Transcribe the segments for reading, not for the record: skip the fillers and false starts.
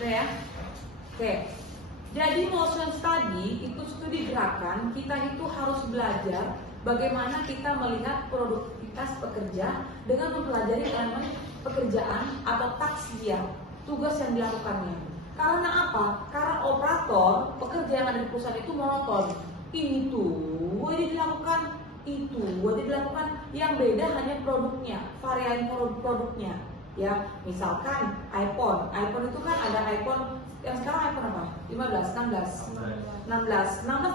Udah ya? Oke. Jadi motion study itu studi gerakan, kita itu harus belajar bagaimana kita melihat produktivitas pekerja dengan mempelajari elemen pekerjaan atau task dia, tugas yang dilakukannya. Karena apa? Karena operator, pekerja yang ada di perusahaan itu monoton. Ini tuh wajib dilakukan, itu wajib dilakukan. Yang beda hanya produknya, varian produknya. Ya, misalkan iPhone itu kan ada iPhone yang sekarang iPhone apa? 15, 16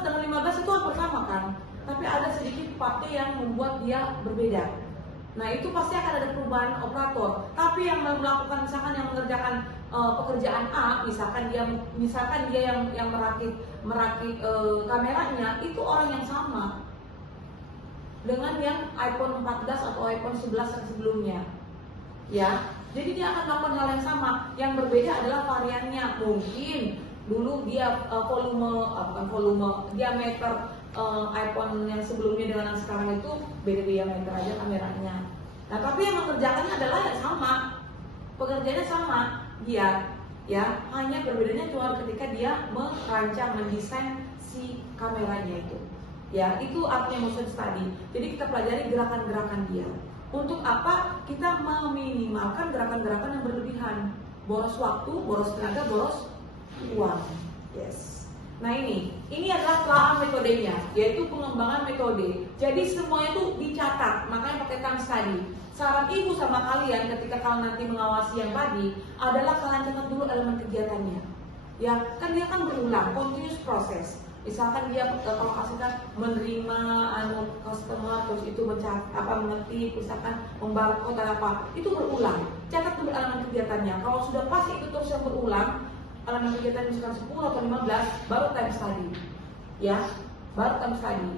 dan 15 itu hampir sama kan? Tapi ada sedikit partnya yang membuat dia berbeda. Nah, itu pasti akan ada perubahan operator. Tapi yang melakukan misalkan yang mengerjakan pekerjaan A, misalkan dia yang merakit kameranya, itu orang yang sama dengan yang iPhone 14 atau iPhone 11 yang sebelumnya. Ya, jadi dia akan melakukan hal yang sama. Yang berbeda adalah variannya. Mungkin dulu dia diameter iPhone yang sebelumnya dengan yang sekarang itu beda diameter aja kameranya. Nah, tapi yang mengerjakannya adalah sama, pekerjaannya sama dia, ya, hanya perbedaannya cuma ketika dia merancang, mendesain si kameranya itu. Ya, itu artinya motion study. Jadi kita pelajari gerakan-gerakan dia. Untuk apa? Kita meminimalkan gerakan-gerakan yang berlebihan. Boros waktu, boros tenaga, boros uang. Yes. Nah, ini adalah telaah metodenya, yaitu pengembangan metode. Jadi semuanya itu dicatat, makanya pakai time study. Saran ibu sama kalian ketika kalian nanti mengawasi yang tadi adalah kalian catat dulu elemen kegiatannya. Ya, kan dia kan berulang, continuous process. Misalkan dia kalau kasihkan menerima customer, terus itu mengetik, misalkan membarcode dan apa, itu berulang. Catat dulu elemen kegiatannya. Kalau sudah pas itu terus yang berulang, elemen kegiatan misalkan 10 atau 15, baru time study. Ya, baru time study.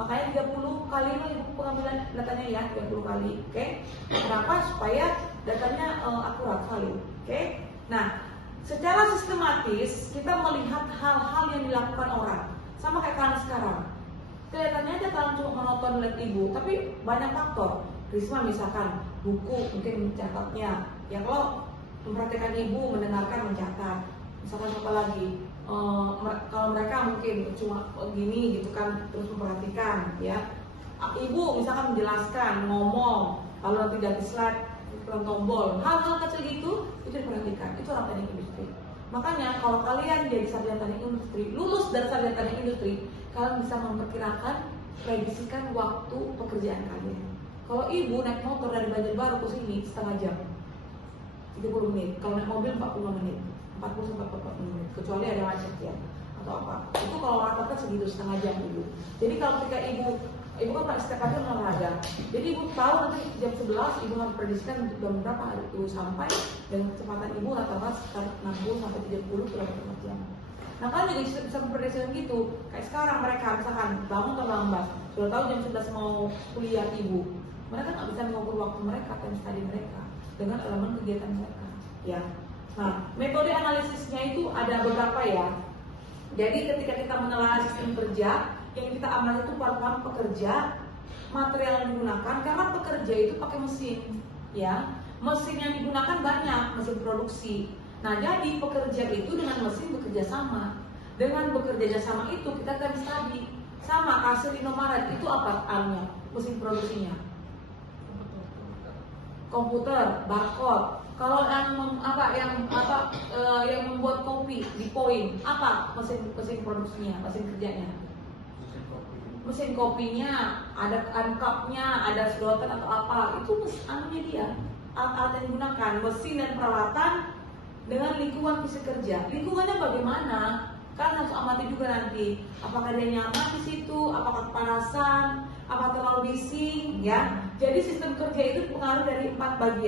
Makanya 30 kali ibu pengambilan datanya ya, 30 kali. Oke? Kenapa? Supaya datanya akurat selalu. Oke? Nah, secara sistematis kita melihat hal-hal yang dilakukan orang. Sama kayak kalian sekarang. Kelihatannya aja kalian cuma menonton lihat ibu, tapi banyak faktor. Risma misalkan buku mungkin mencatatnya. Ya, kalau memperhatikan ibu, mendengarkan, mencatat. Misalkan apa lagi? Kalau mereka mungkin cuma gini gitu kan, terus memperhatikan, ya. Ibu misalkan menjelaskan, ngomong, lalu nanti ganti slide, pelan tombol, hal-hal kecil gitu itu diperhatikan. Itu orang teknik industri. Makanya kalau kalian jadi sarjana teknik industri, lulus dari sarjana teknik industri, kalian bisa memperkirakan, prediksikan waktu pekerjaan kalian. Kalau ibu naik motor dari Banjarbaru ke sini setengah jam, 30 menit. Kalau naik mobil 40 menit. 40 sampai 40 menit, kecuali ada macet ya atau apa. Itu kalau rata-rata segitu setengah jam ibu. Jadi kalau ketika ibu kan setiap pagi olahraga, jadi ibu tahu nanti jam 11 ibu harus prediksikan untuk jam berapa hari itu sampai dengan kecepatan ibu rata-rata sekitar 60 sampai 30 km per jam. Nah, kalian juga bisa memprediksikan gitu. Kayak sekarang mereka misalkan bangun terlambat, sudah tahu jam 11 mau kuliah ibu, mereka nggak bisa mengukur waktu mereka, time study mereka dengan elemen kegiatan mereka. Ya. Nah, metode analisisnya itu ada beberapa ya. Jadi ketika kita menelaah sistem kerja, yang kita amati itu peran pekerja, material yang digunakan, karena pekerja itu pakai mesin, ya. Mesin yang digunakan banyak, mesin produksi. Nah, jadi pekerja itu dengan mesin bekerja sama. Dengan bekerja sama itu kita akan study. Sama kasir Indomaret itu apa anunya? Mesin produksinya. Komputer, barcode. Kalau yang membuat kopi di Point, apa mesin produksinya, mesin kerjanya? Mesin kopinya, ada uncupnya, ada sedotan atau apa, itu anunya dia, alat yang digunakan, mesin dan peralatan dengan lingkungan fisik kerja. Lingkungannya bagaimana? Kan harus amati juga nanti, apakah dia nyaman di situ, apakah kepanasan, apakah terlalu bising, ya. Jadi sistem kerja itu pengaruh dari 4 bagian.